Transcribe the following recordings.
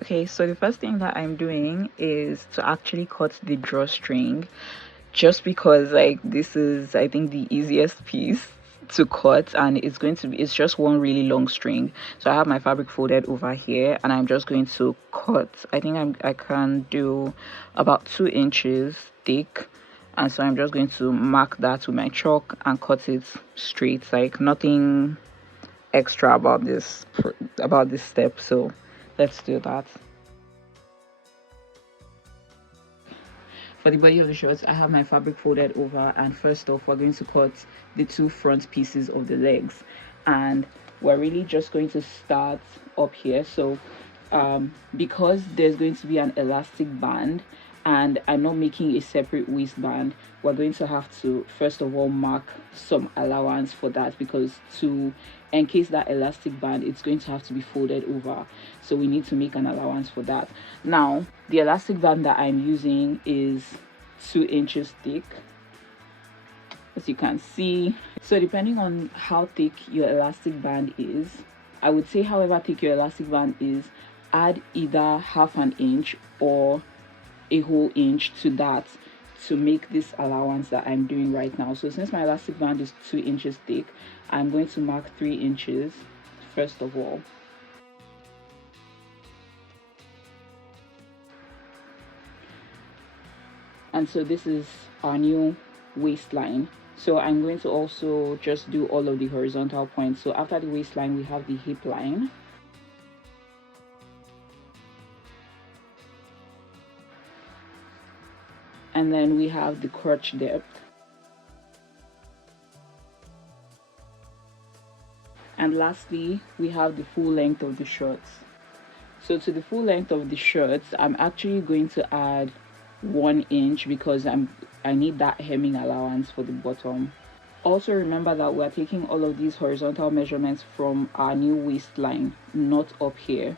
Okay, so the first thing that I'm doing is to actually cut the drawstring, just because like this is, I think, the easiest piece to cut, and it's just one really long string. So I have my fabric folded over here, and I'm just going to cut. I think I can do about 2 inches thick, and so I'm just going to mark that with my chalk and cut it straight, like nothing extra about this step. So let's do that. For the body of the shorts, I have my fabric folded over, and first off we're going to cut the two front pieces of the legs, and we're really just going to start up here. So because there's going to be an elastic band and I'm not making a separate waistband, we're going to have to first of all mark some allowance for that, because to encase that elastic band, it's going to have to be folded over, so we need to make an allowance for that. Now the elastic band that I'm using is 2 inches thick, as you can see. So depending on how thick your elastic band is, I would say however thick your elastic band is, add either half an inch or a whole inch to that to make this allowance that I'm doing right now. So since my elastic band is 2 inches thick, I'm going to mark 3 inches first of all. And so this is our new waistline. So I'm going to also just do all of the horizontal points. So after the waistline, we have the hip line. And then we have the crotch depth. And lastly, we have the full length of the shorts. So to the full length of the shirts, I'm actually going to add 1 inch because I need that hemming allowance for the bottom. Also remember that we're taking all of these horizontal measurements from our new waistline, not up here.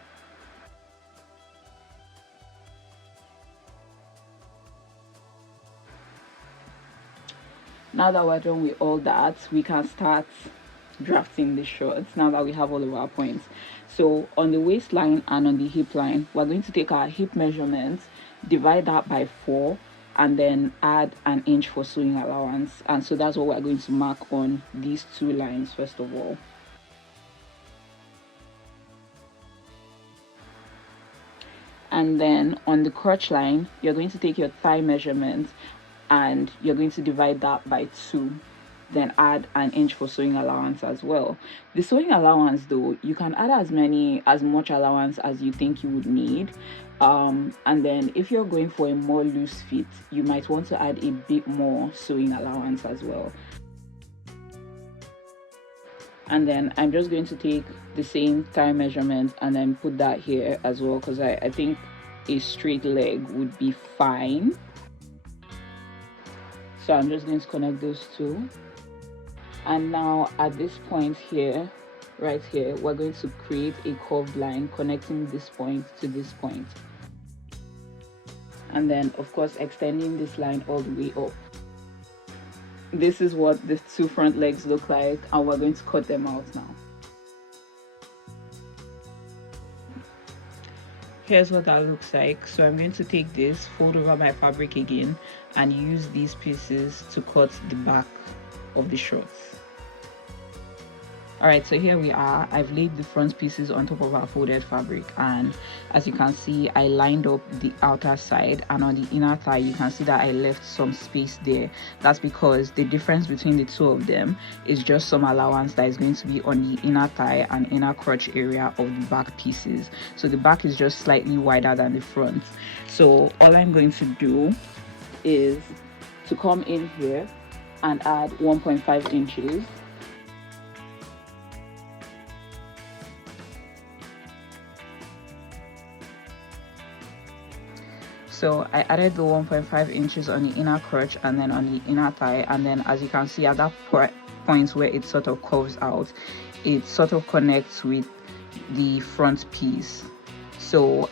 Now that we're done with all that, we can start drafting the shorts now that we have all of our points. So on the waistline and on the hip line, we're going to take our hip measurements, divide that by 4, and then add an inch for sewing allowance. And so that's what we're going to mark on these two lines first of all. And then on the crotch line, you're going to take your thigh measurement and you're going to divide that by 2, then add an inch for sewing allowance as well. The sewing allowance though, you can add as much allowance as you think you would need, and then if you're going for a more loose fit, you might want to add a bit more sewing allowance as well. And then I'm just going to take the same thigh measurement and then put that here as well, because I think a straight leg would be fine. So I'm just going to connect those two. And now at this point here, right here, we're going to create a curved line connecting this point to this point. And then of course extending this line all the way up. This is what the two front legs look like, and we're going to cut them out now. Here's what that looks like. So I'm going to take this, fold over my fabric again, and use these pieces to cut the back of the shorts. Alright, so here we are. I've laid the front pieces on top of our folded fabric, and as you can see, I lined up the outer side, and on the inner thigh you can see that I left some space there. That's because the difference between the two of them is just some allowance that is going to be on the inner thigh and inner crotch area of the back pieces. So the back is just slightly wider than the front. So all I'm going to do is to come in here and add 1.5 inches. So I added the 1.5 inches on the inner crotch and then on the inner thigh, and then as you can see at that point where it sort of curves out, it sort of connects with the front piece. So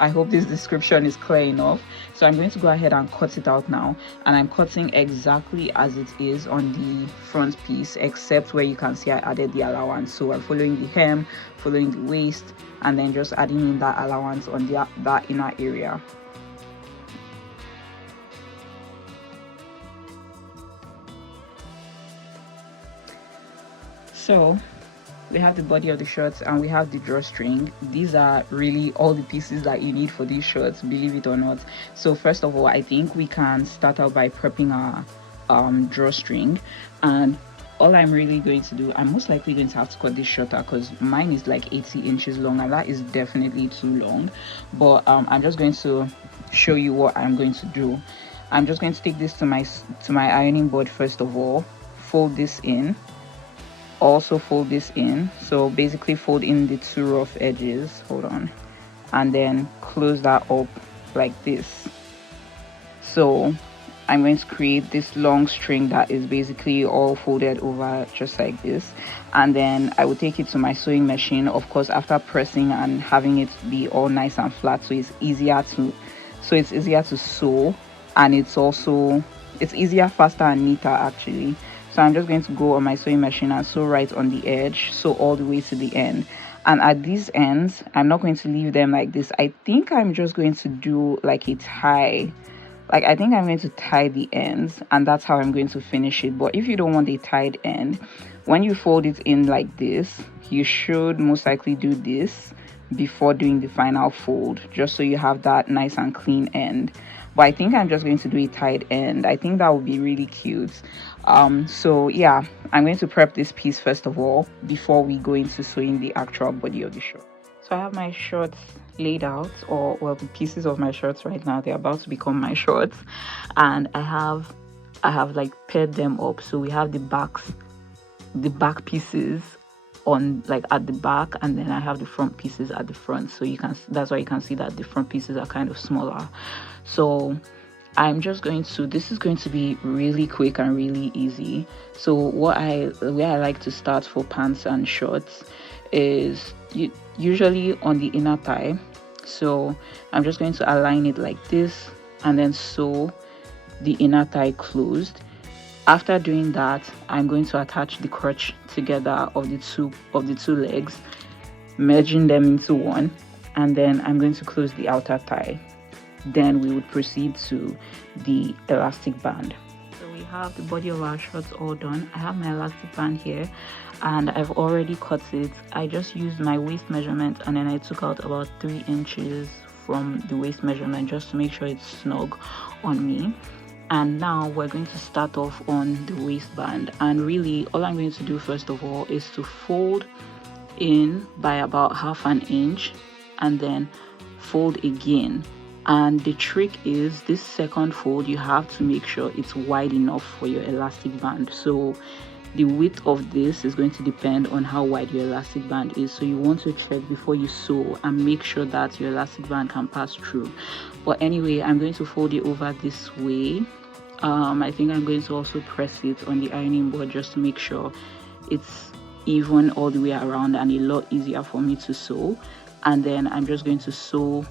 I hope this description is clear enough. So I'm going to go ahead and cut it out now, and I'm cutting exactly as it is on the front piece, except where you can see I added the allowance. So I'm following the hem, following the waist, and then just adding in that allowance on that inner area. So we have the body of the shorts and we have the drawstring. These are really all the pieces that you need for these shorts, believe it or not. So first of all, I think we can start out by prepping our drawstring, and all I'm really going to do, I'm most likely going to have to cut this shorter because mine is like 80 inches long, and that is definitely too long. But I'm just going to show you what I'm going to do. I'm just going to take this to my ironing board. First of all, fold this in, also fold this in. So basically fold in the two rough edges, hold on, and then close that up like this. So I'm going to create this long string that is basically all folded over just like this, and then I will take it to my sewing machine, of course, after pressing and having it be all nice and flat, so it's easier to sew, and it's easier, faster, and neater actually. So I'm just going to go on my sewing machine and sew right on the edge, sew all the way to the end. And at these ends, I'm not going to leave them like this. I think I'm just going to do like a tie. Like, I think I'm going to tie the ends, and that's how I'm going to finish it. But if you don't want a tied end, when you fold it in like this, you should most likely do this before doing the final fold, just so you have that nice and clean end. But I think I'm just going to do a tied end. I think that would be really cute. So yeah, I'm going to prep this piece first of all before we go into sewing the actual body of the shirt. So I have my shorts laid out, or well, the pieces of my shorts right now, they're about to become my shorts, and I have like paired them up. So we have the back pieces on, like, at the back, and then I have the front pieces at the front. So that's why you can see that the front pieces are kind of smaller. So I'm just going to, this is going to be really quick and really easy. So where I like to start for pants and shorts is usually on the inner thigh. So I'm just going to align it like this and then sew the inner thigh closed. After doing that, I'm going to attach the crotch together of the two legs, merging them into one, and then I'm going to close the outer thigh. Then we would proceed to the elastic band. So we have the body of our shorts all done. I have my elastic band here, and I've already cut it. I just used my waist measurement, and then I took out about 3 inches from the waist measurement just to make sure it's snug on me. And now we're going to start off on the waistband, and really all I'm going to do first of all is to fold in by about 1/2 inch and then fold again. And the trick is, this second fold, you have to make sure it's wide enough for your elastic band. So the width of this is going to depend on how wide your elastic band is. So you want to check before you sew and make sure that your elastic band can pass through. But anyway, I'm going to fold it over this way. I think I'm going to also press it on the ironing board just to make sure it's even all the way around and a lot easier for me to sew. And then I'm just going to sew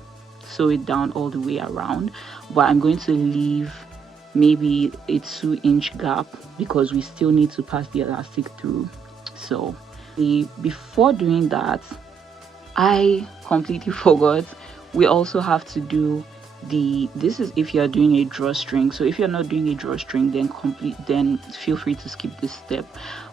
it down all the way around, but I'm going to leave maybe a 2-inch gap because we still need to pass the elastic through. So before doing that, I completely forgot, we also have to do this is if you're doing a drawstring. So if you're not doing a drawstring, then feel free to skip this step.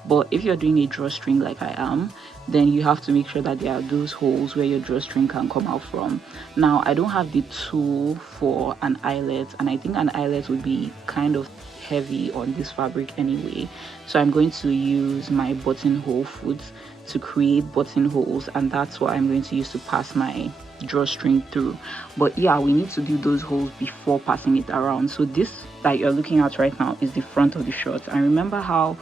But if you're doing a drawstring like I am, then you have to make sure that there are those holes where your drawstring can come out from. Now, I don't have the tool for an eyelet, and I think an eyelet would be kind of heavy on this fabric anyway. So I'm going to use my buttonhole foot to create buttonholes, and that's what I'm going to use to pass my drawstring through. But yeah, we need to do those holes before passing it around. So this that you're looking at right now is the front of the shorts, and remember how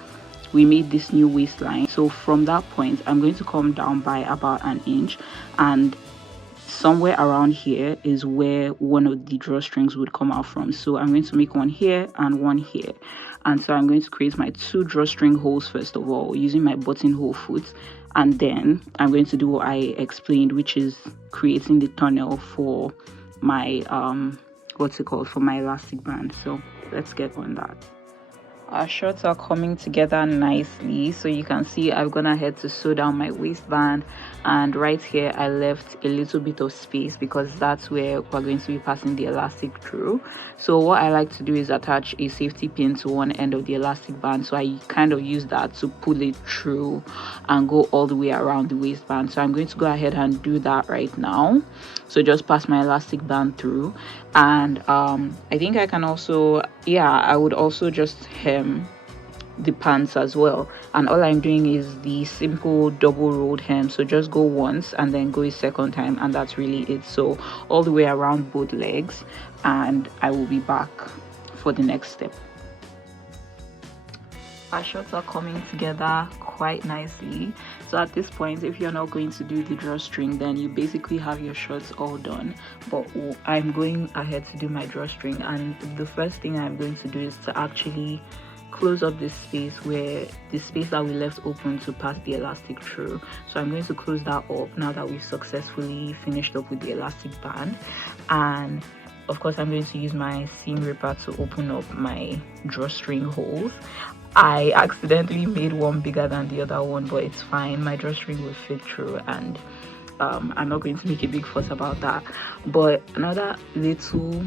we made this new waistline. So from that point, I'm going to come down by about 1 inch, and somewhere around here is where one of the drawstrings would come out from. So I'm going to make one here and one here, And so I'm going to create my 2 drawstring holes first of all using my buttonhole foot, and then I'm going to do what I explained, which is creating the tunnel for my what's it called, for my elastic band. So let's get on that. Our shorts are coming together nicely, so you can see I've gone ahead to sew down my waistband, and right here I left a little bit of space because that's where we're going to be passing the elastic through. So what I like to do is attach a safety pin to one end of the elastic band, so I kind of use that to pull it through and go all the way around the waistband. So I'm going to go ahead and do that right now. So just pass my elastic band through, and I think I can also, yeah, I would also just hem the pants as well. And all I'm doing is the simple double rolled hem, so just go once and then go a second time, and that's really it. So all the way around both legs, and I will be back for the next step. Our shorts are coming together quite nicely. So at this point, if you're not going to do the drawstring, then you basically have your shorts all done. But I'm going ahead to do my drawstring, and the first thing I'm going to do is to actually close up this space, where the space that we left open to pass the elastic through. So I'm going to close that up now that we've successfully finished up with the elastic band. And of course, I'm going to use my seam ripper to open up my drawstring holes. I accidentally made one bigger than the other one, but it's fine. My drawstring will fit through, and I'm not going to make a big fuss about that. But another little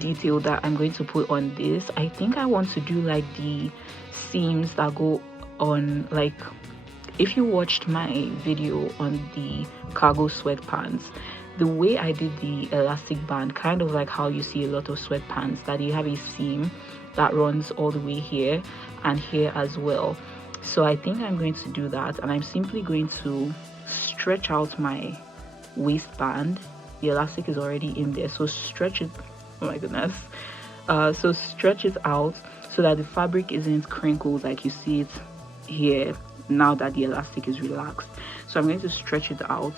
detail that I'm going to put on this, I think I want to do like the seams that go on, like if you watched my video on the cargo sweatpants, the way I did the elastic band, kind of like how you see a lot of sweatpants, that you have a seam that runs all the way here and here as well. So I think I'm going to do that, and I'm simply going to stretch out my waistband. The elastic is already in there, so stretch it, oh my goodness, so stretch it out so that the fabric isn't crinkled like you see it here now that the elastic is relaxed. So I'm going to stretch it out,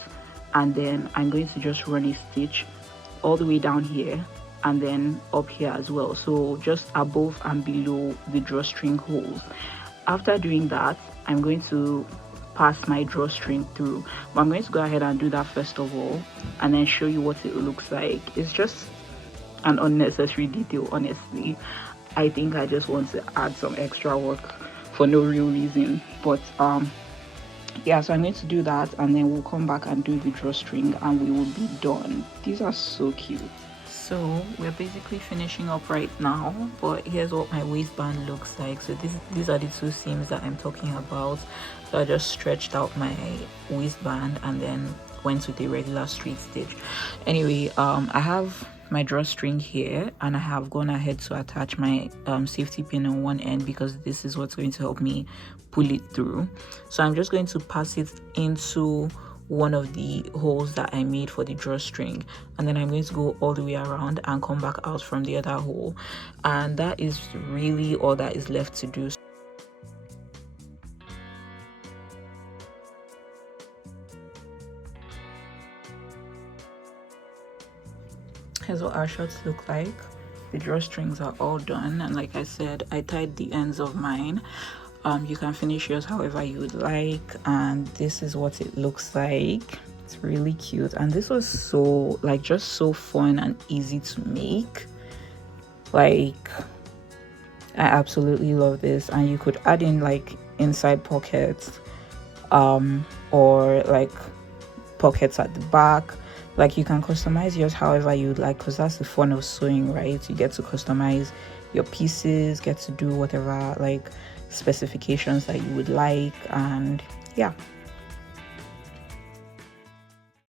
and then I'm going to just run a stitch all the way down here and then up here as well, so just above and below the drawstring holes. After doing that, I'm going to pass my drawstring through, but I'm going to go ahead and do that first of all and then show you what it looks like. It's just an unnecessary detail, honestly. I think I just want to add some extra work for no real reason, but yeah, so I'm going to do that, and then we'll come back and do the drawstring and we will be done. These are so cute. So we're basically finishing up right now, but here's what my waistband looks like. So these are the 2 seams that I'm talking about. So I just stretched out my waistband and then went with a regular straight stitch. Anyway, I have my drawstring here, and I have gone ahead to attach my safety pin on one end because this is what's going to help me pull it through. So I'm just going to pass it into one of the holes that I made for the drawstring, and then I'm going to go all the way around and come back out from the other hole, and that is really all that is left to do. Here's what our shorts look like. The drawstrings are all done, and like I said, I tied the ends of mine. You can finish yours however you would like, and this is what it looks like. It's really cute, and this was so, like, just so fun and easy to make. Like, I absolutely love this, and you could add in like inside pockets or like pockets at the back. Like, you can customize yours however you would like, because that's the fun of sewing, right? You get to customize your pieces, get to do whatever like specifications that you would like, and yeah.